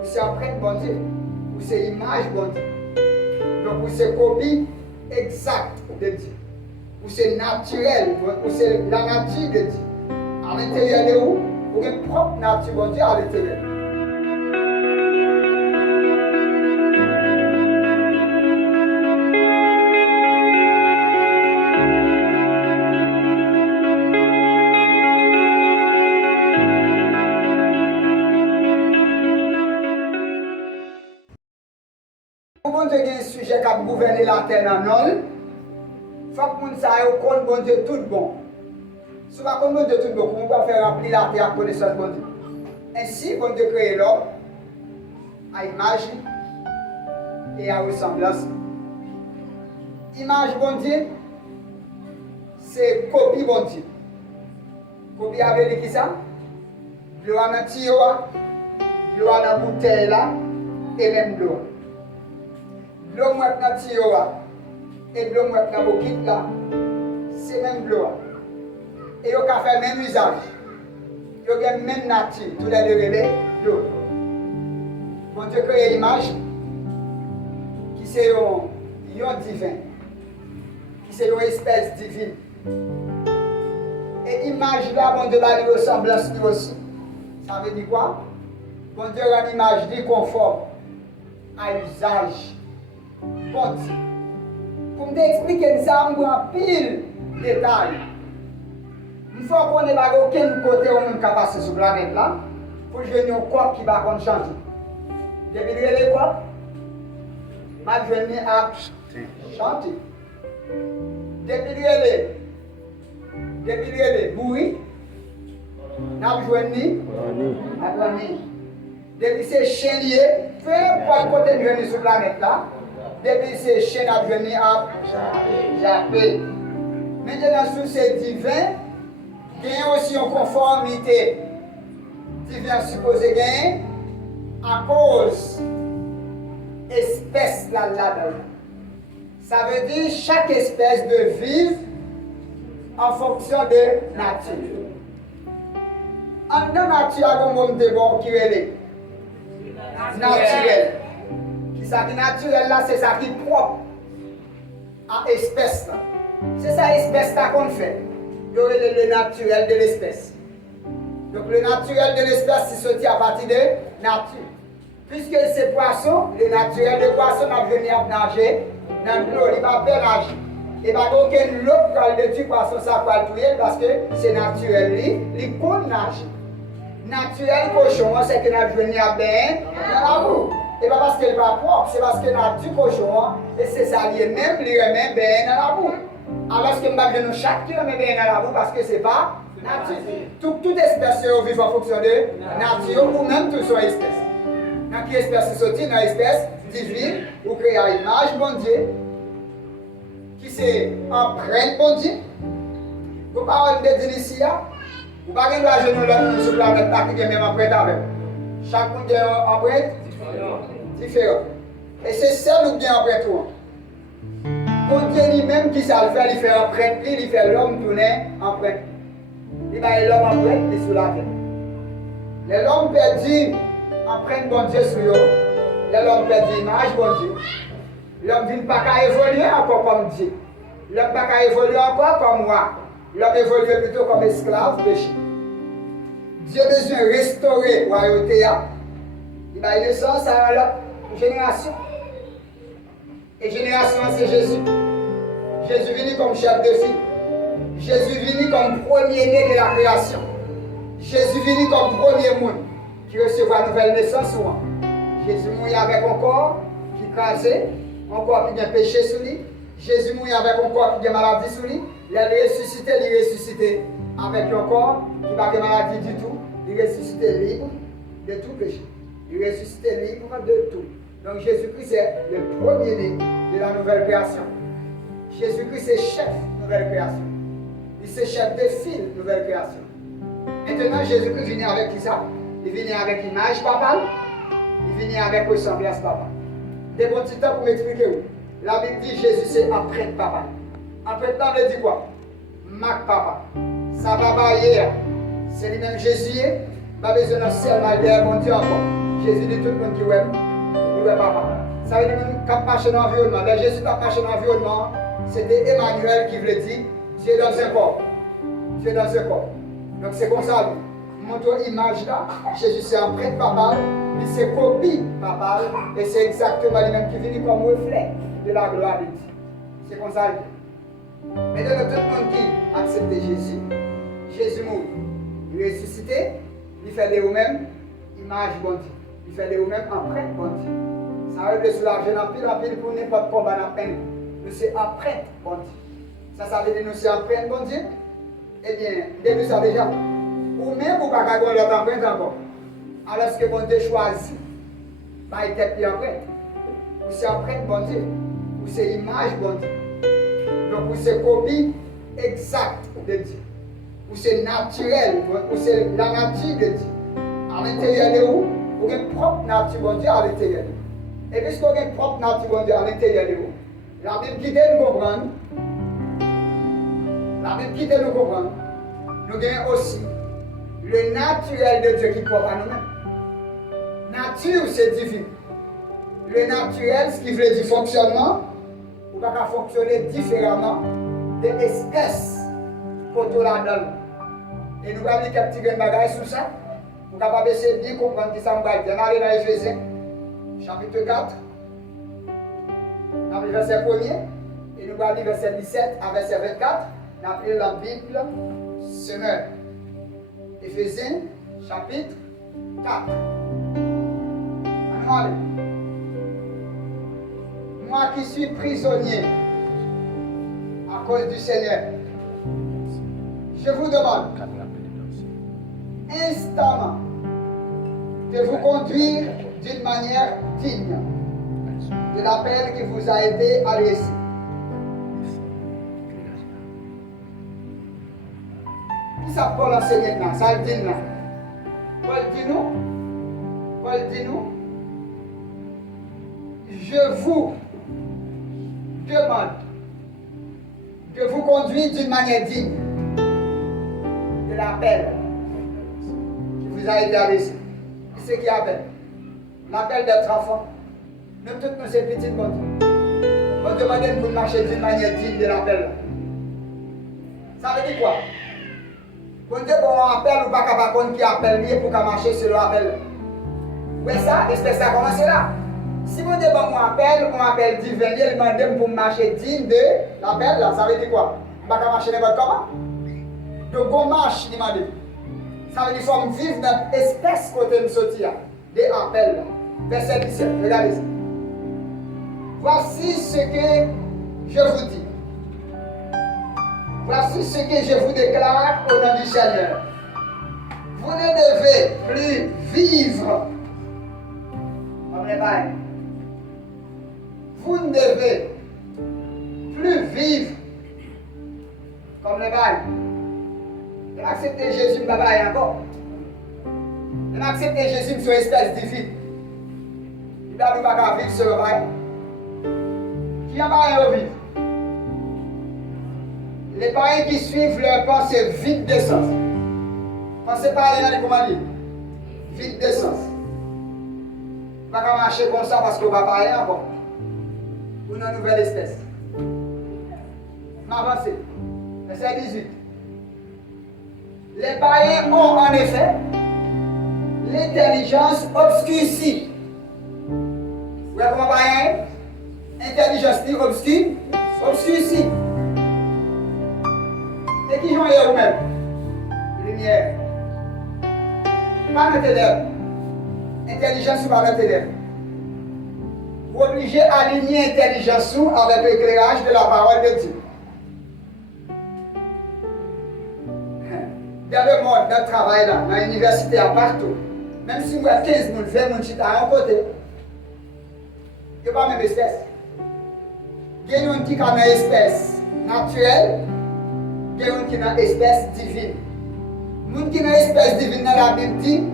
ou c'est empreinte bon Dieu, ou c'est image bon Dieu. Donc, ou c'est copie exacte de Dieu, ou c'est naturel, ou c'est la nature de Dieu. À l'intérieur de vous, ou une propre nature bon Dieu à l'intérieur. Bon Dieu a un sujet qui a gouverné la terre dans l'ol, il faut que nous sachions qu'on bon Dieu tout bon. Si vous ne bon Dieu tout bon, comment on peut faire remplir la terre à connaissance bon Dieu? Ainsi, bon Dieu crée l'homme à image et à ressemblance. Image bon Dieu, c'est copie bon Dieu. Copie avec qui ça? L'eau dans le tuyau, l'eau dans la bouteille là, et même l'eau. L'eau dans le tuyau et l'eau dans la bouquette là, c'est même l'eau. Et vous avez fait le même usage. Vous avez la même nature. Tous les deux relais, l'eau. Bon Dieu crée l'image qui c'est un divin, qui c'est une espèce divine. Et l'image là, bon Dieu a une ressemblance lui aussi. Ça veut dire quoi? Bon Dieu a une image dit conforme à l'usage. Bon Dieu. Pour me expliquer ça, je vais en pile de détails. Il faut qu'on ait aucun côté où on peut passer sur la planète là, pour jouer un corps qui va changer. Depuis le corps, je vais venir à chanter. Depuis le bruit, je vais venir à dormir. Depuis ces chaînes, peu importe côté de venir sur la planète là, depuis ces chaînes, je vais venir à japper. Maintenant, sous ces divins, il y a aussi une conformité divine supposée gagner à cause espèce là-dedans. Ça veut dire chaque espèce de vivre en fonction de nature. En dans nature, il y a un monde de bon qui est naturel. Qui ça qui naturel là, c'est ça qui est propre à espèce là. C'est ça espèce là qu'on fait. Le naturel de l'espèce. Donc le naturel de l'espèce, c'est sorti à partir de nature. Puisque c'est poisson, le naturel de poisson va venir nager dans l'eau, il va faire nager. Et va donc l'autre quand le tue poisson, ça va le tuer parce que c'est naturel, il peut nager. Naturel cochon, c'est qu'il va venir bien dans la boue. Et pas parce qu'il va propre, c'est parce que nature cochon, et c'est ça, il même, il remet bien dans la boue. Alors que nous chaque qui remet bien dans la boue parce que ce n'est pas nature. Toute espèce vit en fonction de nature ou même toute son espèce. Dans quelle espèce sorti dans l'espèce divine ou créer une image bon Dieu qui c'est empreinte bon Dieu. Vous parlez de dire ici, vous ne pouvez pas genoux là sur la planète qui est même empreinte avec. Chaque monde est empreinte différent. Et c'est ça nous bien empreinte. Bon Dieu lui-même qui ça le fait, il fait empreinte, il fait l'homme tourner empreinte. Il va l'homme empreinte, il est sous la terre. L'homme perdu empreinte bon Dieu sur eux. L'homme perdu image bon Dieu. L'homme ne va pas évoluer encore comme Dieu. L'homme ne va pas évoluer encore comme moi. L'homme évolue plutôt comme esclave péché. Dieu a besoin de restaurer la royauté. Il va naissance à une génération. Et génération, c'est Jésus. Jésus venu comme chef de file. Jésus venu comme premier-né de la création. Jésus venu comme premier monde qui recevra nouvelle naissance. Jésus mourit avec un corps qui crasé, un corps qui a péché sur lui. Jésus mourit avec un corps qui a maladie sur lui. Il ressuscité avec un corps qui n'a pas de maladie du tout. Il ressuscité libre de tout péché. Il ressuscité libre de tout. Donc Jésus-Christ est le premier-né de la nouvelle création. Jésus-Christ est chef de nouvelle création. Il est chef de file de nouvelle création. Maintenant, Jésus-Christ vient avec qui ça? Il vient avec l'image papa. Il vient avec ressemblance papa. Des bons petits temps pour m'expliquer où. La Bible dit Jésus c'est empreinte papa. Empreinte temps veut dire quoi? Marc papa. Ça va pas hier. C'est lui-même Jésus. Pas besoin de ciel malgré mon Dieu encore. Jésus dit tout le monde qui aime, il ne papa. Ça veut dire que quand marcher dans l'environnement, quand Jésus a marché dans l'environnement, c'était Emmanuel qui voulait dire Dieu dans un corps. Dieu dans un corps. Donc c'est comme ça. Montre l'image là, Jésus c'est empreinte papale, mais c'est copie papale, et c'est exactement lui-même qui vient comme reflet de la gloire de Dieu. C'est comme ça. Mais dans tout le monde qui accepte Jésus, Jésus mourut, il ressuscité, il fait de vous-même image bon Dieu. Il fait de vous-même empreinte bon Dieu. Ça veut dire soulager en pile pour n'importe combat dans peine. Nous c'est empreinte bon Dieu. Ça veut dire nous c'est empreinte bon Dieu. Eh bien, depuis ça déjà. Ou même vous ne pouvez pas avoir l'autre empreinte encore. Alors que bon Dieu choisit, il tête puis empreinte. Ou c'est empreinte bon Dieu. Ou c'est image bon Dieu. Donc, ou c'est copie exacte de Dieu. Ou c'est naturel. Ou c'est la nature de Dieu. À l'intérieur de vous, vous avez une propre nature bon Dieu à l'intérieur de vous. Et puisque vous avez une propre nature bon Dieu à l'intérieur de vous, la Bible quitte nous comprendre. La Bible quitte nous comprendre. Nous avons aussi le naturel de Dieu qui propre à nous-mêmes. Nature, c'est divin. Le naturel, ce qui veut dire fonctionnement, ou pas fonctionner différemment de l'espèce qu'on a là-dedans. Et nous allons dire quelques petits bagages sur ça. Nous allons essayer de bien comprendre qui ça nous va dire. On aller dans Éphésiens, chapitre 4, dans le verset 1er, et nous allons lire verset 17 à verset 24. Nous allons la Bible semeur. Éphésiens, chapitre 4. Allez. Moi qui suis prisonnier à cause du Seigneur, je vous demande instamment de vous conduire d'une manière digne de l'appel qui vous a été adressé. Qui ça Paul enseigne là? Ça le dit là. Paul dit nous, je vous demande de vous conduire d'une manière digne de l'appel qui vous a été adressé. C'est ce qui appelle. L'appel d'être enfant. Nous toutes nous sommes petites bonnes. On demande de vous marcher d'une manière digne de l'appel. Ça veut dire quoi? Quand on appelle ou pas capable qui appelle lié pour marcher sur l'appel. Oui ça, espèce ça commence là. Si vous dites bon, on appelle divin, il demande pour marcher digne de l'appel là, ça veut dire quoi? On ne va pas marcher n'importe comment. Donc on marche, il m'a dit. Ça veut dire qu'il faut vivre dans l'espèce côté de sortir de l'appel. Verset 17, regardez ça. Voici ce que je vous dis. Voici ce que je vous déclare au nom du Seigneur. Vous ne devez plus vivre comme les bains. Vous ne devez plus vivre comme les bains. De accepter Jésus, baba encore. De accepter Jésus sur une espèce divine. Il doit nous pas vivre sur le bain. Qui a pas vivre? Les païens qui suivent leur pensée vide de sens. Pensez pas aller dans les commandes. Vide de sens. On ne va pas marcher comme ça parce qu'on ne va pas aller encore. Ou une nouvelle espèce. M'avance. Verset 18. Les païens ont en effet l'intelligence obscurcie. Vous voyez comment païen? Intelligence obscurcie. Et qui j'en ai vous-même? Lumière. Pas notre ténèbres. Intelligence ou pas notre ténèbres. Vous obligez à aligner intelligence avec l'éclairage de la parole de Dieu. Dans le monde, dans le travail, là, dans l'université, partout, même si vous avez 15 000, 20 000 chita à un côté, il n'y a pas la même espèce. Il y a une qui a une espèce naturelle. Il y a une qui a une espèce divine. Moun qui a une espèce divine dans la Bible dit,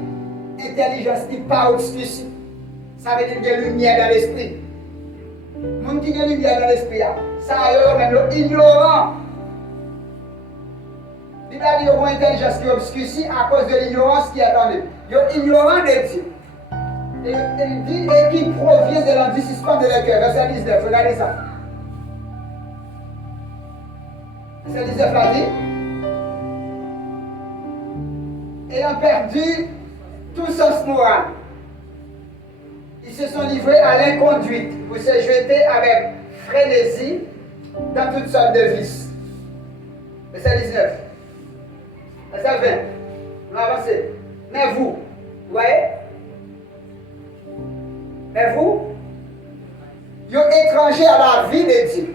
intelligence n'est pas obscurcie. Ça veut dire qu'il y a une lumière dans l'esprit. Moun qui a une lumière dans l'esprit, ça a même ignorant. Il a dit qu'il y a une intelligence qui est obscurcie à cause de l'ignorance qui est en eux. Ils sont ignorants de Dieu. il dit, et qui provient de l'endurcissement de leur cœur. Verset 19, regardez ça. Verset 19 l'a dit. Ayant perdu tout sens moral, ils se sont livrés à l'inconduite pour se jeter avec frénésie dans toutes sortes de vices. Verset 19. Verset 20. On va avancer. Mais vous voyez? Mais vous êtes étrangers à la vie de Dieu.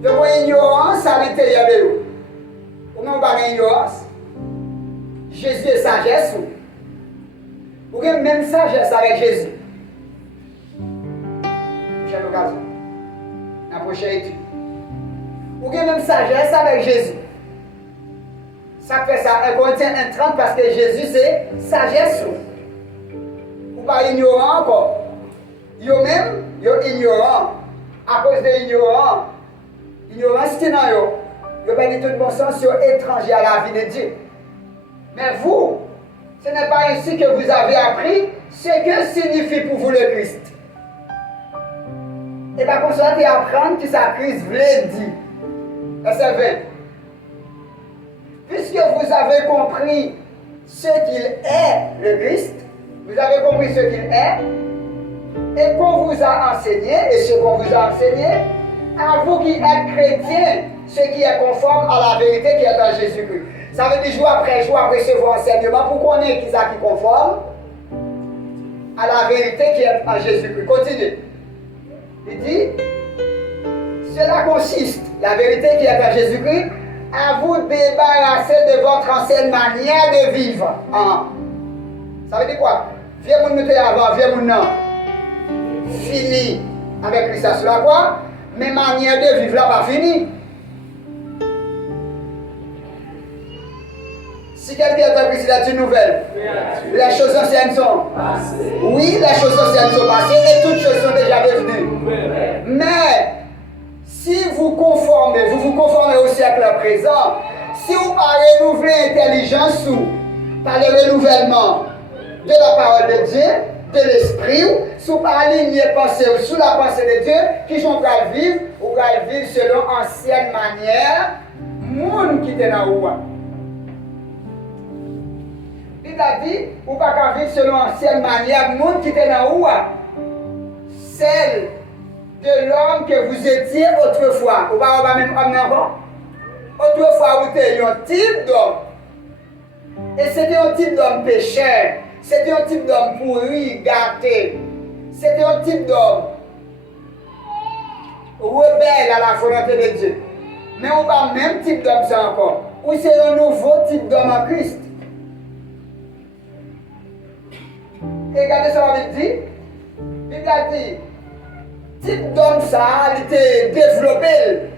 Vous avez ignorance à l'intérieur de vous. Vous n'avez pas d'ignorance. Jésus est sagesse. Vous avez même sagesse avec Jésus. Prochaine occasion. La prochaine étude. Vous avez même sagesse avec Jésus. Ça fait ça, 1 Corinthiens 1:30 parce que Jésus c'est sagesse. Ou pas ignorant encore. Yo même, yo ignorant. À cause de ignorant. Ignorance qui n'a yo. Yo pas dit tout bon sens, yo étranger à la vie de Dieu. Mais vous, ce n'est pas ainsi que vous avez appris ce que signifie pour vous le Christ. Et par contre, vous apprendre que sa Christ voulait dire. Verset 20. Puisque vous avez compris ce qu'il est, le Christ, vous avez compris ce qu'il est, et qu'on vous a enseigné, et ce qu'on vous a enseigné, à vous qui êtes chrétiens, ce qui est conforme à la vérité qui est en Jésus-Christ. Ça veut dire jour après recevoir enseignement pour qu'on ait qui ça qui conforme à la vérité qui est en Jésus-Christ. Continue. Il dit, cela consiste, la vérité qui est en Jésus-Christ, à vous débarrasser de votre ancienne manière de vivre. Ça veut dire quoi? Viens mon noter avant, viens mon nom. Fini avec lui, ça sera quoi? Mes manières de vivre là pas fini. Si quelqu'un est appris, c'est une nouvelle. Les choses anciennes sont passées. Oui, les choses anciennes sont passées et toutes choses sont déjà devenues. Mais si vous vous conformez au siècle présent, si vous renouvelez l'intelligence par le renouvellement de la parole de Dieu, de l'esprit, si vous alignez pensée sous la pensée de Dieu, qui sont prêts à vivre, vous allez vivre selon ancienne manière, monde qui est dans vous. Il a dit, vous ne pouvez pas vivre selon ancienne manière, monde qui est dans vous, celle de l'homme que vous étiez autrefois. Vous ne pouvez pas même homme encore. Autrefois, vous étiez un type d'homme. Et c'était un type d'homme pécheur. C'était un type d'homme pourri, gâté. C'était un type d'homme rebelle à la volonté de Dieu. Mais on va même type d'homme ça encore. Ou c'est un nouveau type d'homme en Christ. Et regardez ce qu'il dit. Il a dit, type d'homme ça, il était développé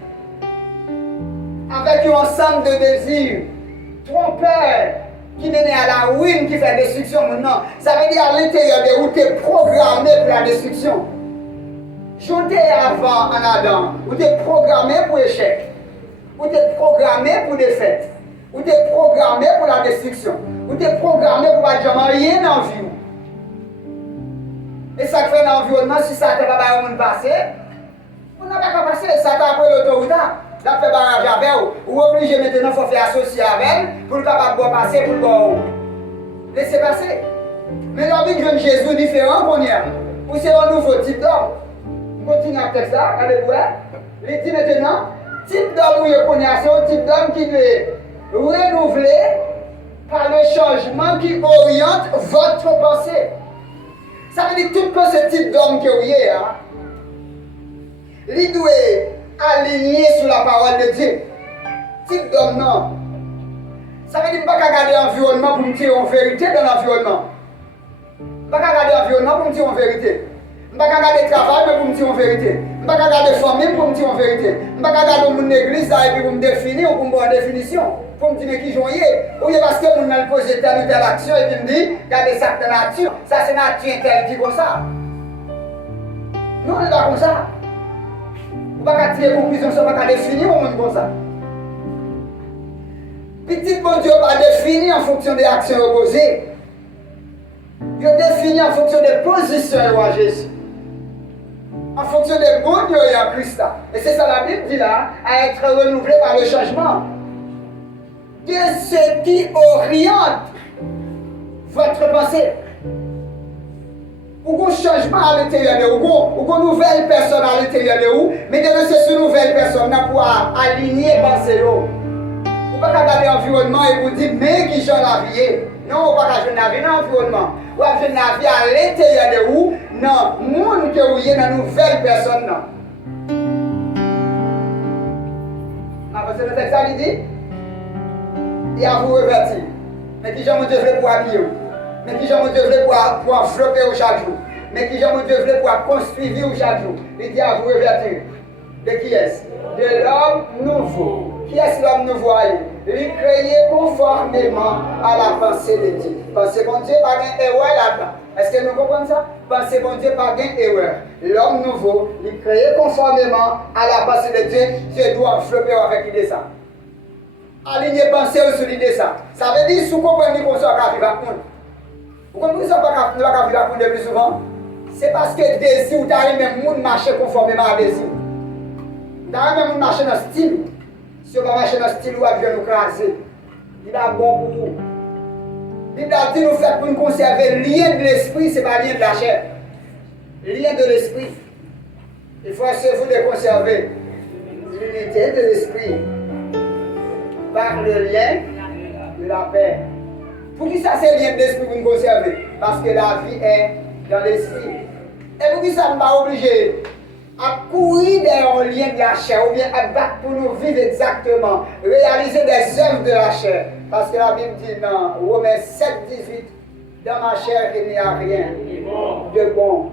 avec un ensemble de désirs trompeurs qui menait à la ruine, qui fait destruction maintenant. Ça veut dire à l'intérieur de vous, tu es programmé pour la destruction. J'étais avant en Adam, vous êtes programmé pour l'échec. Vous êtes programmé pour défaite. Vous êtes programmé pour la destruction. Vous êtes programmé pour pas jamais rien dans la vie. Et ça fait dans l'environnement, si ça ne va pas passer, vous n'avez pas passer. Ça t'a pris l'autoroute. Là, fait barrage avec vous. Ou obligé maintenant, il faut faire associer avec elle pour le capable de passer pour le bon. Laissez passer. Mais l'envie de Jésus différent qu'on y a. Ou c'est un nouveau type d'homme. Continue avec ça, regardez-vous là. Il dit maintenant, type d'homme qu'on y a, c'est un type d'homme qui est renouvelé par le changement qui oriente votre pensée. Ça veut dire tout ce type d'homme que vous avez, hein. Il doit aligné sur la parole de Dieu. Type d'homme, non. Ça veut dire que je ne peux pas regarder l'environnement pour me dire en vérité dans l'environnement. Je ne peux pas regarder l'environnement pour me dire en vérité. Je ne peux pas regarder le travail pour me dire en vérité. Je ne peux pas regarder la famille pour me dire en vérité. Je ne peux pas regarder mon église et puis pour me définir ou pour me voir une définition. Pour me dire mais qui j'en ai. Ou bien parce que je me pose telle ou telle action et puis me dit, regardez ça c'est nature. Ça c'est nature telle qui comme ça. Non, on n'est pas comme ça. On ne peut pas tirer conclusion, on ne peut pas définir au monde comme ça. Petit bon Dieu pas défini en fonction des actions opposées. Il Ils sont définis en fonction des positions à Jésus. En fonction des mondes en Christ. Et c'est ça la Bible dit là, à être renouvelé par le changement. De ce qui oriente votre pensée. Ou un changement à l'intérieur de vous, ou une nouvelle personne à l'intérieur de vous, mais de cette nouvelle personne pour aligner pensée. Vous ne pouvez pas regarder l'environnement et vous dire, mais qui j'en la vie. Non, vous ne pouvez pas jouer la vie dans l'environnement. Vous pouvez jouer la vie à l'intérieur de vous, dans le monde que vous êtes, dans une nouvelle personne. Parce que le texte il dit, et à vous revertir. Mais qui j'en Dieu veut pour habiller vous. Mais qui j'en Dieu veut pour envelopper chaque jour. Mais qui j'en Dieu veut pour construire chaque jour. Il dit à vous revertir. De qui est-ce? De l'homme nouveau. Qui est l'homme nouveau? Il est créé conformément à la pensée de Dieu. Pensez bon Dieu, pas une erreur là-dedans. Est-ce que nous comprenons ça? Pensez bon Dieu, pas une erreur. L'homme nouveau, il est créé conformément à la pensée de Dieu. Dieu doit envelopper avec l'idée ça. Aligner pensée sur l'idée ça. Ça veut dire, si vous comprenez qu'on soit capable de vivre. Vous comprenez qu'on soit capable de vivre le plus souvent? C'est parce que le désir, ou t'as même monde marcher conformément à désir. T'as même monde marcher dans le style. Si on va marcher dans le style, on va nous craser. Il a bon pour vous. Il a dit nous faire pour nous conserver le lien de l'esprit, ce n'est pas le lien de la chair. Le lien de l'esprit. Il faut essayer de conserver l'unité de l'esprit par le lien de la paix. Pour qui ça c'est le lien de l'esprit pour nous conserver? Parce que la vie est dans l'esprit. Et pour qui ça ne pas obligé à courir dans un lien de la chair ou bien à battre pour nous vivre exactement, réaliser des œuvres de la chair. Parce que la Bible dit dans Romains 7, 18, dans ma chair il n'y a rien de bon.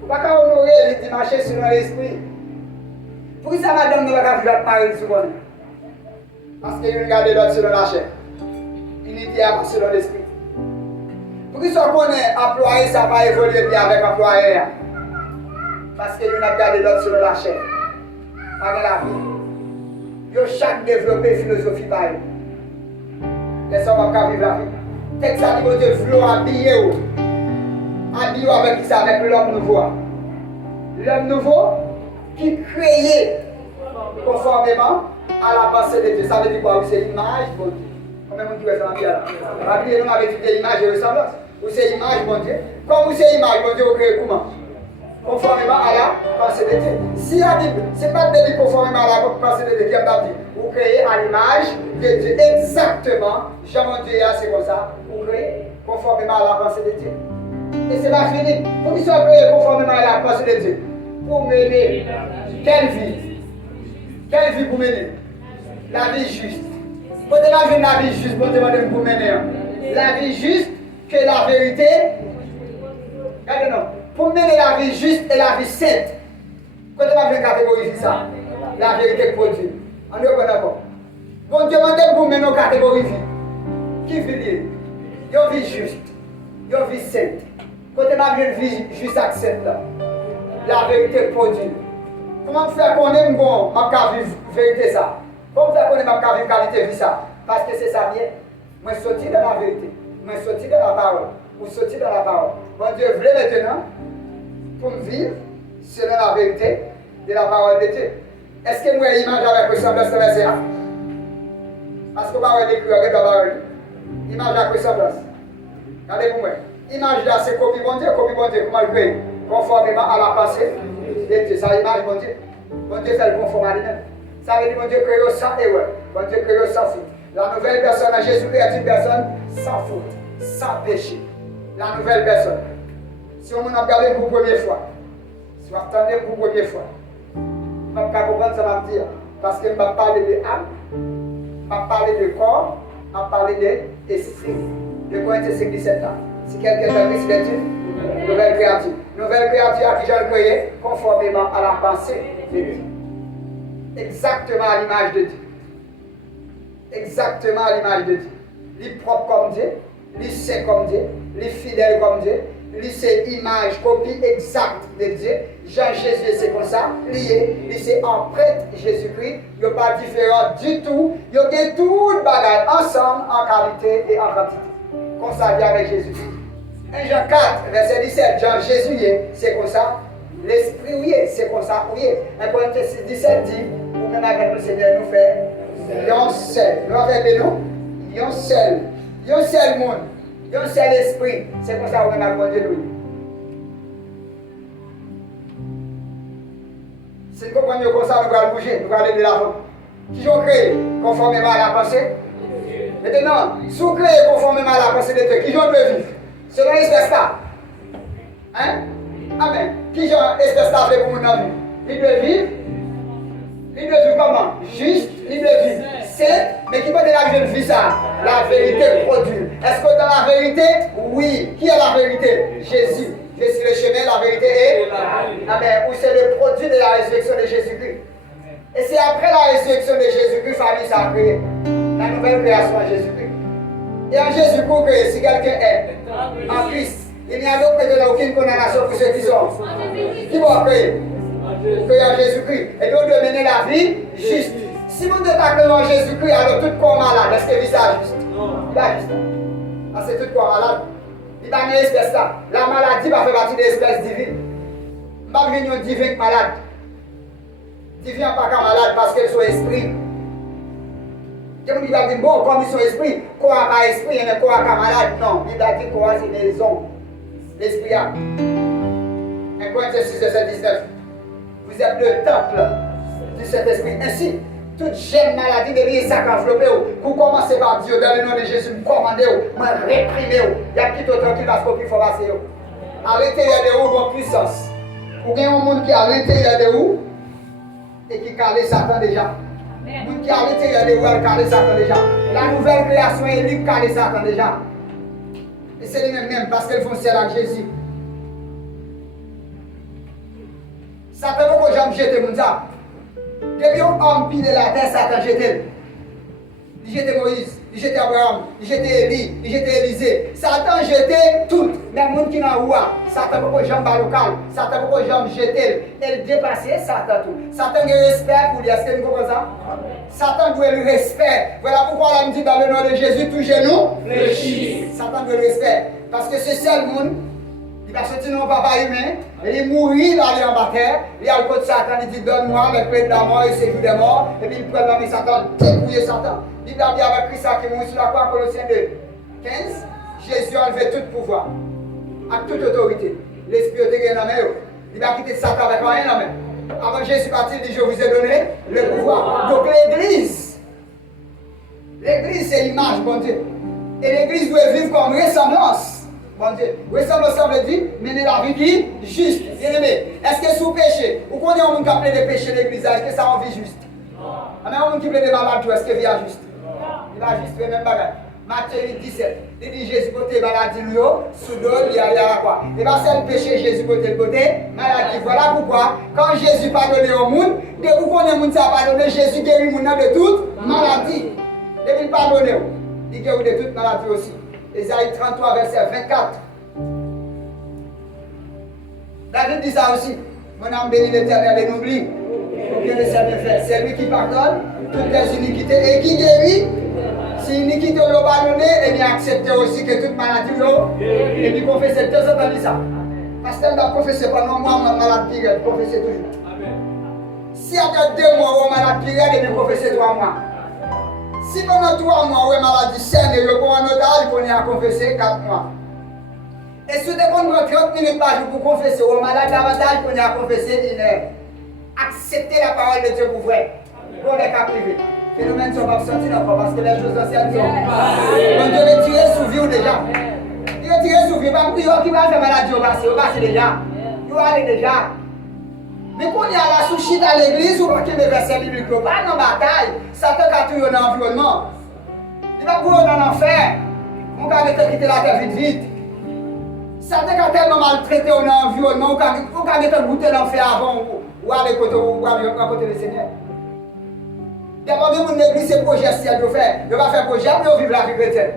Vous ne pouvez pas honorer, il dit marcher selon l'esprit. Pour ça, madame, nous ne pouvons pas vivre par une seconde. Parce qu'il regarde l'autre selon la chair. Unité selon l'esprit. Pour ça, qu'on est employé, ça va évoluer bien avec employé. Parce que nous avons gardé l'autre selon la chair. Avec la vie. Ils ont chaque développé philosophie par eux. Les hommes vont vivre la vie. Texte ça dit que Dieu veut habiller. Habiller avec qui ça? Avec l'homme nouveau. L'homme nouveau qui créé conformément à la pensée de Dieu. Ça veut dire quoi? C'est l'image de Dieu. Combien de monde qui veut ça dans la vie là? La Bible nous avait étudié l'image et ressemblance. Ou c'est l'image de Dieu. Comme vous c'est l'image de Dieu, vous créez comment? Conformément à la pensée de Dieu. Si la Bible, ce n'est pas de dire conformément à la pensée de Dieu qui a dit, vous créez à l'image de Dieu. Exactement, Jean-Dieu, c'est comme ça, vous créez conformément à la pensée de Dieu. Et c'est pas fini. Pour qu'ils soient créés conformément à la pensée de Dieu. Pour mener quelle vie? Quelle vie pour mener? La vie juste. Quand on a la vie juste, pour demander pour mener. La vie juste, que la vérité. Regardez-nous. Pour mener la vie juste et la vie sainte, quand on va catégoriser ça, la vérité pour Dieu. On ne connaît pas. Bon Dieu m'a pour mener nos catégories de vie. Qui vit? Une vie juste, une vie sainte. Quand on a une vie juste et sainte, la vérité pour Dieu. Comment faire qu'on aime bon, ma vivre vérité ça? Comment faire qu'on aime ma vivre qualité vie ça? Parce que c'est ça bien. Moi sorti de la vérité, moi sorti de la parole, ou sorti de la parole. Bon Dieu voulait maintenant pour me vivre selon la vérité de la parole de Dieu. Est-ce que moi image avec ressemblance de verset là? Parce que parole d'écrit avec la parole. Image avec ressemblance. Regardez pour moi. Image là c'est copie bon Dieu, comment le créer? Conformément à la pensée de Dieu. Ça image bon Dieu. Bon Dieu fait le conforme à lui-même. Ça veut dire bon Dieu crée sans erreur. Bon Dieu crée sans faute. La nouvelle personne à Jésus-Christ est une personne sans faute, sans péché. La nouvelle personne. Si on a regardé pour la première fois, si on attendait pour la première fois, je ne vais pas comprendre ça va me dire. Parce que je vais parler de âme, je vais parler de corps, je vais parler d'esprit. De Corinthiens 5, 17 ans. Si quelqu'un est Christ de Dieu, nouvelle créature. Nouvelle créature à qui j'ai créé conformément à la pensée de Dieu. Exactement à l'image de Dieu. Exactement à l'image de Dieu. Il est propre comme Dieu, il est saint comme Dieu, il est fidèle comme Dieu. Lui, c'est image, copie exacte de Dieu. Jean-Jésus, c'est comme ça. Lié. Lui, c'est empreinte Jésus-Christ. Il n'y a pas différent du tout. Il y a tout le bagage ensemble, en qualité et en quantité. qu'on s'habille avec Jésus. 1 Jean 4, verset 17, Jean Jésus, c'est comme ça. L'Esprit, oui, c'est comme ça, oui. 1 Corinthiens 6, 17 dit, ou même avec le Seigneur, nous fait, yon seul. Nous avec nous, yon seul monde, yon seul esprit. C'est comme ça, ou même avec nous. Si nous comprenons comme ça, nous allons bouger, nous allons aller de l'avant. Qui ont créé conformément à la pensée? Maintenant, si vous créez conformément à la pensée de Dieu, qui ont de vivre? Selon l'espèce là. Hein? Amen. Qui ont espèce là fait pour nous dans la vie? Il doit vivre. Il doit vivre comment? Juste. Il doit vivre. C'est, mais qui peut de la jeune vie ça? La vérité produit. Est-ce que dans la vérité? Oui. Qui est la vérité? Jésus. Je suis le chemin, la vérité et Amen. Ou c'est le produit de la résurrection de Jésus-Christ. Et c'est après la résurrection de Jésus-Christ, famille, ça a créé. La nouvelle création en Jésus-Christ. Et en Jésus-Christ, si quelqu'un est en Christ, il n'y a donc aucune condamnation pour ceux qui sont. Qui vont créer? Créer en Jésus-Christ. Et donc de mener la vie juste. Si vous êtes créé en Jésus-Christ, alors tout corps malade, est-ce que vous ça juste? Il va juste. Parce que tout corps malade. Il va une espèce là. La maladie va faire partie de l'espèce divine. Il va venir divin malade. Divin pas qu'un malade parce qu'elle soit esprit. Il va dire, bon, comme ils sont esprit, quoi n'a pas esprit, mais quoi n'a pas malade. Non, il va dire quoi c'est maison. L'esprit a. 1 Corinthiens 6, verset 19. Vous êtes le temple du Saint-Esprit. Ainsi, toute gêne maladie devient ça qu'enveloppé. Vous commencez par Dieu, dans le nom de Jésus, me commander, me réprimer. Il y a petit autant qui va se qu'il faut passer. À l'intérieur de vous, votre puissance. Vous avez un monde qui est à l'intérieur de vous et qui calme Satan déjà. Le monde qui est à l'intérieur de vous, elle calme Satan déjà. La nouvelle création est lui qui calme Satan déjà. Et c'est les mêmes parce qu'elles font celle avec Jésus. Satan ne peut jamais jeter mon ça. Depuis un homme pile de la terre, Satan jetait. Il jetait Moïse, il jetait Abraham, il jetait Élie, il jetait Élisée. Satan jetait tout. Même les gens qui sont en roi, Satan ne peut jamais local, Satan ne peut jamais jeter. Elle dépassait Satan tout. Satan a le respect pour lui. Est-ce que vous comprenez ça? Satan doit le respect. Voilà pourquoi on dit dans le nom de Jésus, tout genou fléchit. Satan doit le respect. Parce que c'est seul monde. Il va sortir dans papa humain, il mourit, il va aller en bataille, il a le côté Satan, il dit donne-moi le clé de la mort et séjour des morts, et puis il prend l'homme Satan, dépouiller Satan. Il a dit avec Christ qui mourit sur la croix, Colossiens 2, 15, Jésus a enlevé tout pouvoir, avec toute autorité. L'esprit était dans la main, il va quitter Satan avec rien dans la main. Avant Jésus parti, il dit je vous ai donné le pouvoir. Donc l'église c'est l'image, bon Dieu. Et l'église doit vivre comme ressemblance. Bon Dieu, ressemblance veut dire mener la vie qui juste. Bien aimé, est-ce que sous péché, ou qu'on est un monde qui appelle des péchés de l'église, est-ce que ça en vit juste? Mais un monde qui plaît des malades, est-ce qu'il vit juste? Il va juste faire même bagarre. Matthieu 8, 17, il dit Jésus côté maladie, sous l'eau, il y a quoi? Et bien c'est le péché, Jésus côté maladie. Voilà pourquoi, quand Jésus pardonne au monde, dès que vous connaissez le monde qui a pardonné, Jésus guérit le monde de toute maladie. Dès qu'il pardonne, il guérit de toute maladie aussi. Ésaïe 33, verset 24. David dit ça aussi. Mon âme bénit l'Éternel et n'oublie aucun de ses méfaits. C'est lui qui pardonne toutes les iniquités et qui guérit. Si l'iniquité l'a pardonné, et bien accepter aussi que toute maladie et puis confesser. Tu as entendu ça? Parce que nous confesser pendant moi, ma maladie pire, confesser toujours. Si après 2 mois, on malade pire, et bien confesser 3 mois. Si pendant 3 mois, on est maladie saine et on prend un otage, on est à confesser 4 mois. Et si vous avez 30 minutes par jour pour confesser, on est malade davantage, on est à confesser 1 heure. Acceptez la parole de Dieu pour vrai. Pour les cas privés. Les phénomènes ne sont pas sortis encore parce que les choses anciennes sont. Donc Dieu va tirer sous vous déjà. Il va tirer sous vous. Il va me dire qui va faire maladie au passé déjà. Il va aller déjà. Mais quand il y a la souchi dans l'église, ou qu'il y a des versets bibliques, pas dans la bataille, Satan a tué dans l'environnement. Il va courir dans l'enfer. On va quitter la terre vite vite. Satan a tellement maltraité dans l'environnement, on va goûter l'enfer avant, ou aller côté le Seigneur. Il y a pas de monde l'église, c'est projet ciel de faire. Il va faire projet pour vivre la vie chrétienne.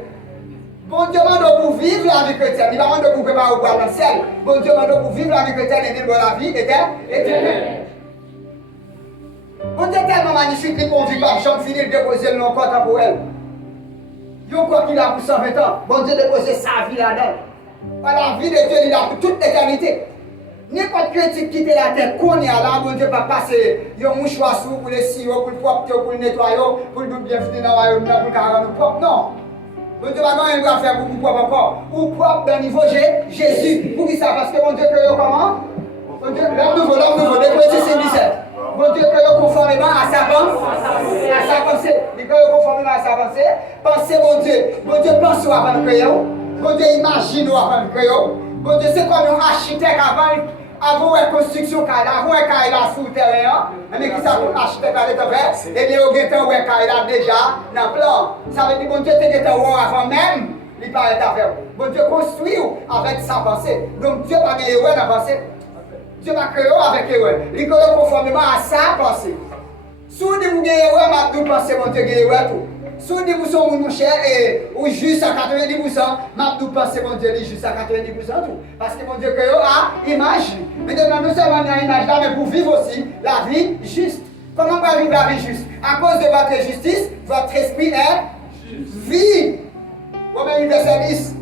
Bon Dieu demande pour vivre la vie chrétienne. Il va demander pour préparer au bois dans le ciel. Bon Dieu demande pour vivre la vie chrétienne et vivre la vie éternelle. Bon Dieu est tellement magnifique qu'il ne vit pas. J'en finis de déposer le nom temporel. Yon quoi qu'il a pour 120 ans, bon Dieu déposer sa vie là-dedans. Par la vie de Dieu, il a pour toute l'éternité. N'importe critique qui quitte la terre, qu'on est là, bon Dieu va passer un mouchoir sous pour le sirop, pour le propre, pour le nettoyer, pour le bien finir dans le royaume, pour le carrément propre. Non. Bon Dieu va quand même faire beaucoup propre encore. Ou propre dans le niveau Jésus. Pour qui ça? Parce que bon Dieu, que comment? Bon Dieu, l'homme nouveau, décroché c'est 17. Bon Dieu, que vous conformément à sa pensée. Que vous conformément à sa pensée. Pensez, bon Dieu pense avant de créer. Bon Dieu imagine avant de créer. Bon Dieu, c'est comme un architecte avant une construction, avant un cahier là sous le terrain. Mais qui ça comme architecte à l'état fait? Et bien, au guettant, un cahier là déjà dans le plan. Ça veut dire, bon Dieu, tu es avant même, il paraît à faire. Bon Dieu construit avec sa pensée. Donc Dieu va gagner dans la pensée. Dieu va créer avec erreur. Il crée conformément à sa pensée. Si vous dites que vous avez erreur, vous pensez que vous avez erreur tout. Si vous dites que vous êtes mon cher et ou juste à 90%, vous pensez que Dieu est juste à 90% tout. Parce que mon Dieu crée à image. Mais nous sommes dans l'image là, mais pour vivre aussi la vie juste. Comment on va vivre la vie juste? À cause de votre justice, votre esprit est vie. Romains 10.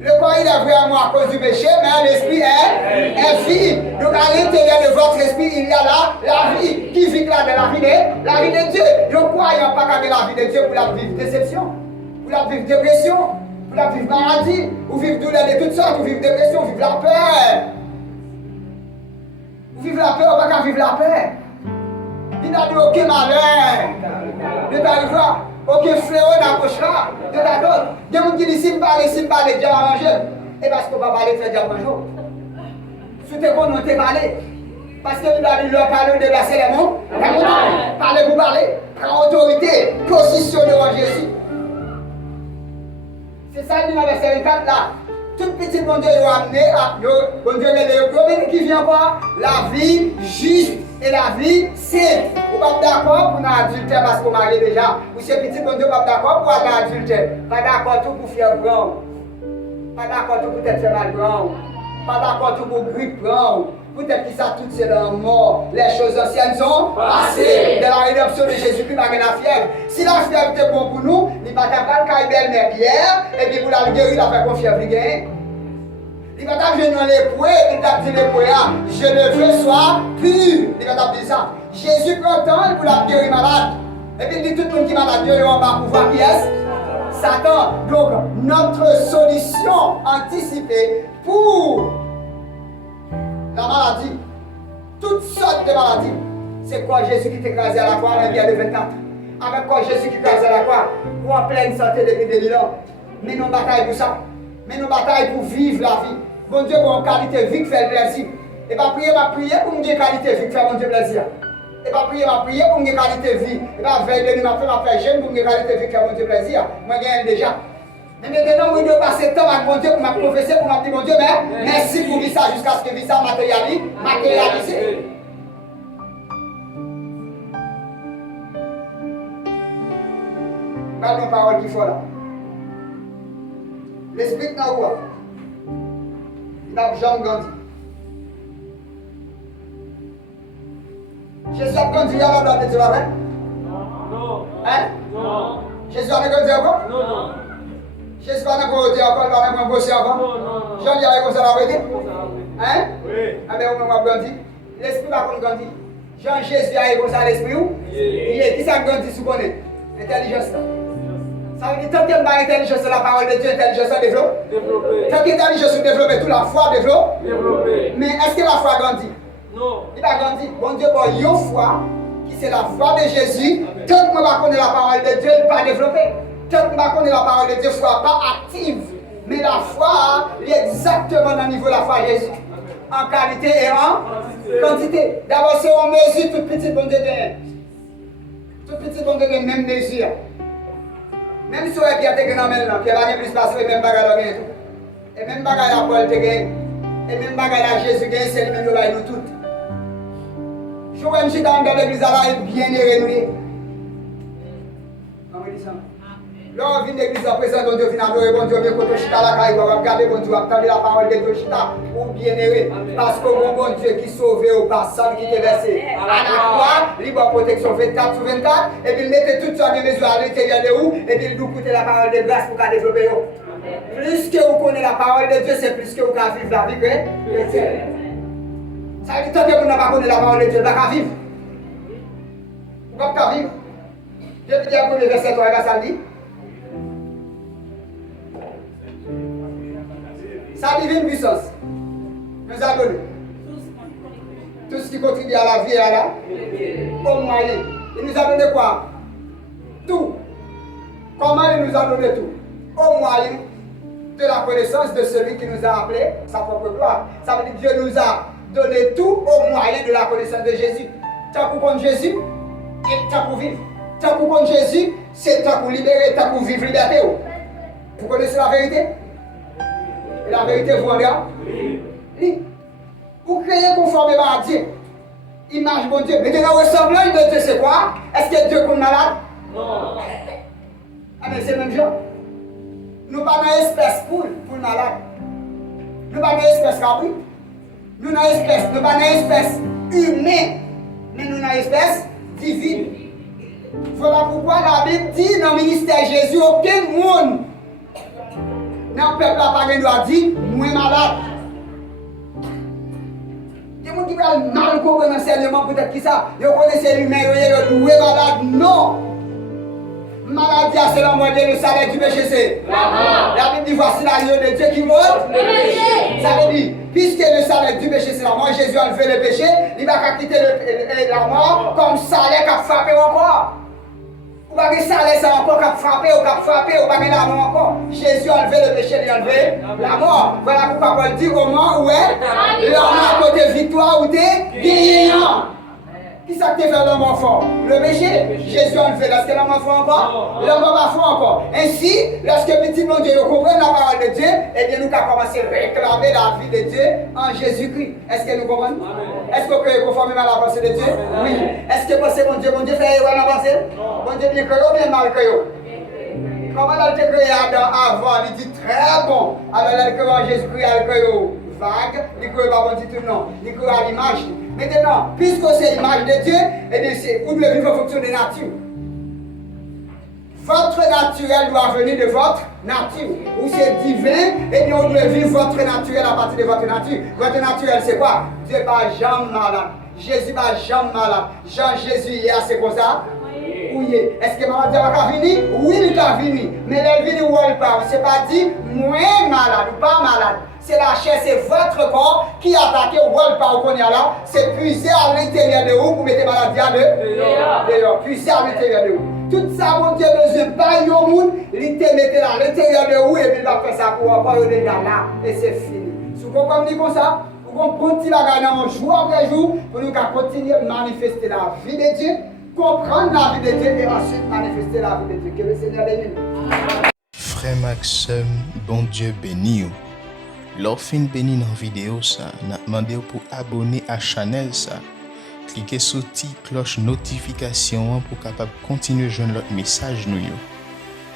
Le corps il est vraiment à cause du péché, mais l'esprit est vie. Donc à l'intérieur de votre esprit, il y a là la vie. Qui vit là de la vie de Dieu. Le croyant pas qu'avec la vie de Dieu pour la vivre déception, pour la vivre dépression, pour la vivre maladie, ou vivre douleur de toutes sortes, ou vivre dépression, ou vivre la peur. Ou vivre la peur, ou pas vivre la peur. Il n'a dit aucun malheur. Ne t'arrivera. Aucun fléau n'approchera de ta côte. Il y a des gens qui disent si je parle, Dieu va manger. Et parce qu'on va parler, faire Dieu manger. Si tu es bon, on te parler. Parce que nous avons leur parler de déplacer les mots. Parlez pour parler. Prends autorité. Position devant Jésus. C'est ça le verset 24 là. Tout petit bon Dieu l'a amené à bon Dieu qui vient quoi? La vie juste et la vie sainte. Vous n'êtes pas d'accord pour l'adultère parce qu'on marie déjà. Ou c'est petit bon Dieu pas d'accord pour l'adultère. Pas d'accord tout pour faire grand. Pas d'accord tout pour être fait mal grand. Pas d'accord tout pour grippe grand. Peut-être que ça tout c'est dans la mort. Les choses anciennes sont passées. De la rédemption de Jésus-Christ, pas de la fièvre. Si la fièvre était bon pour nous, il va t'apprendre qu'à belle mère Pierre, et puis pour la guérir, il a fait confiance. Il va t'apprendre dans l'époux, il t'a dit l'époux, je ne veux soit pur. Il va t'apprendre ça. Jésus prend temps pour la guérir malade. Et puis il dit tout le monde qui est malade, Dieu on va pouvoir qui est Satan. Donc notre solution anticipée pour la maladie, toutes sortes de maladies. C'est quoi Jésus qui t'écrasait à la croix en de 24? Avec quoi Jésus qui t'écrasait à la croix? Pour en pleine santé depuis 2000 ans. Mais nous bataillons pour ça. Mais nous bataillons pour vivre la vie. Bon Dieu, pour une qualité de vie qui fait plaisir. Et pas prier pour une qualité de vie qui fait mon Dieu plaisir. Et pas prier pour une qualité de vie. Et pas veiller de nous faire jeune pour une qualité de vie qui fait mon Dieu plaisir. Moi, je gagne déjà. Mais maintenant, je dois passer le temps avec mon Dieu pour me professer, pour me dire, mon Dieu, mais merci pour vivre ça jusqu'à ce que vivre ça matérialise. Parle une parole qu'il faut là. L'esprit n'a où? Il n'a jamais grandi. Jésus a grandi à la droite de Dieu, vrai? Non. Hein? Non. Jésus a grandi encore? Non. Jésus va nous voter encore, il va nous bosser encore. Non. Jean dit avec ça la vérité. Hein? Oui. Ah ben on va grandir. L'esprit va grandir. Jean Jésus a avec ça l'esprit où? Il est qui ça grandit sous connaît? Intelligence là. Ça veut dire tant qu'il y a intelligence la parole de Dieu, intelligence développée. Tant que l'intelligence développée, toute la foi développée. Mais est-ce que la foi grandit? Non. Il a grandi. Bon Dieu, bon, il y a une foi qui c'est la foi de Jésus. Tant que je connais la parole de Dieu, il n'est pas développé. Tant que je connais la parole de Dieu, il ne soit pas active. Mais la foi, il est exactement dans le niveau de la foi de Jésus. En qualité et en quantité. D'abord, c'est en mesure, toute petite bon Dieu gagne. Toute petite bon Dieu gagne, même mesure. Même si on est bien tégué dans le même, qui va plus passer, même bagarre là tout. Et même bagarre à Paul tégué, et même bagarre à Jésus gagne, c'est lui-même qui nous toutes. Je vois dans l'église là, il est bien renoué. Comment il dit ça? Là, on vient l'église en présence, bon Dieu, vient adorer, bon Dieu, bien quand on chita la caille, on va regarder, bon Dieu, attendre la parole de Dieu, chita, ou bien aimé. Parce que bon Dieu qui sauve au passant, qui t'est versé à la croix, libre protection 24 sur 24, et puis il mettait toutes sortes de mesures à l'intérieur de vous, et puis il nous coûtait la parole de grâce pour qu'à développer. Plus que vous connaissez la parole de Dieu, c'est plus que vous pouvez vivre la vie chrétienne. Ça veut dire que vous n'avez pas connu la parole de Dieu, vous n'avez pas vivre. Vous n'avez pas vivre. Depuis le premier verset, on regarde ça dit. Sa divine puissance nous a donné tout ce qui contribue à la vie et à la comme moyen. Il nous a donné quoi? Tout. Comment il nous a donné tout? Au moyen de la connaissance de celui qui nous a appelés sa propre gloire. Ça veut dire que Dieu nous a donné tout au moyen de la connaissance de Jésus. Tant pour connaître Jésus et tant pour vivre. Tant pour connaître Jésus, c'est tant pour libérer, tant pour vivre liberté. Vous connaissez la vérité? Et la vérité vous rendra? Oui. Vous créez conformément à Dieu. Image bon Dieu. Maintenant, ressemblant de Dieu, c'est quoi? Est-ce que Dieu est malade? Non. Ah, mais c'est le même genre. Nous pas dans espèce pour le malade. Nous pas dans espèce cabri. Nous dans espèce, nous pas dans espèce humaine, mais nous dans espèce divine. Voilà pourquoi la Bible dit dans le ministère Jésus, aucun monde dans le peuple n'a pas de droit dit, moins malade. Il y a des gens qui veulent mal comprendre l'enseignement, peut-être qui ça, ils connaissent l'humain, ils sont malade. Non! Maladie, c'est la moitié du salaire du péché, c'est la mort. La Bible dit voici l'agneau de Dieu qui mort. Ça veut dire, puisque le salaire du péché, c'est la mort, Jésus a enlevé le péché, il va quitter la mort comme salaire qui a frappé encore. Ou pas que salaire, c'est encore qui a frappé, ou pas que la mort encore. Jésus a enlevé le péché, il a enlevé la mort. Voilà pourquoi Paul dit au moment où est l'homme a côté victoire ou t'es gagnant. Qui ça qui fait l'homme enfant? Le péché. Jésus a enlevé. Est-ce que l'homme enfant encore? L'homme enfant encore. Ainsi, lorsque petit bon Dieu comprend la parole de Dieu, eh bien nous avons commencé à réclamer la vie de Dieu en Jésus-Christ. Est-ce que nous comprenons? Est-ce que vous pouvez conformément à la pensée de Dieu? Oui. Est-ce que pensez bon Dieu fait erreur dans la pensée? Bon Dieu bien créé ou bien mal créé? Comment il a été créé Adam avant? Il dit très bon. Alors il a créé en Jésus-Christ, il a créé vague, il ne crée pas bon tout non. Il crée à l'image. Maintenant, puisque c'est l'image de Dieu, et bien vous devez vivre en fonction de nature. Votre naturel doit venir de votre nature. Ou c'est divin, et bien vous devez vivre votre naturel à partir de votre nature. Votre naturel, c'est quoi? Dieu n'est pas jamais malade. Jésus n'est pas jamais malade. Jean-Jésus, hier, c'est comme ça? Oui. Est-ce que maladie va venir? Oui, il va venir. Mais elle vient où elle part. Ce n'est pas dit moins malade ou pas malade. C'est la chair, c'est votre corps qui attaque ou elle part au là. C'est puiser à l'intérieur de vous pour mettre maladie à dehors. Puiser à l'intérieur de vous. Tout ça, mon Dieu, besoin pas de monde, il te mette à l'intérieur de vous et puis il va faire ça pour encore le là. Et c'est fini. Si vous comprenez comme ça, vous comprenez la gagne jour après jour pour nous continuer à manifester la vie de Dieu, comprendre la vie de Dieu et ensuite manifester la vie de Dieu. Que le Seigneur bénisse. Frère Maxime, bon Dieu béni. Lors fin béni dans la vidéo, ça, n'a demandé pour abonner à la chaîne. Cliquez sur la cloche notification pour capable continuer à joindre l'autre message.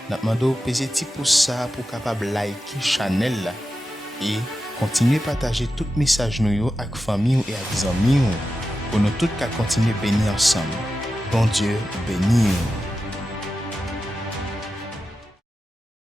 N'a demandé au peser petit pouce ça pour capable liker la chaîne et continuer à partager tout message avec famille et avec amis pour nous tous continuer à bénir ensemble. Bon Dieu béni.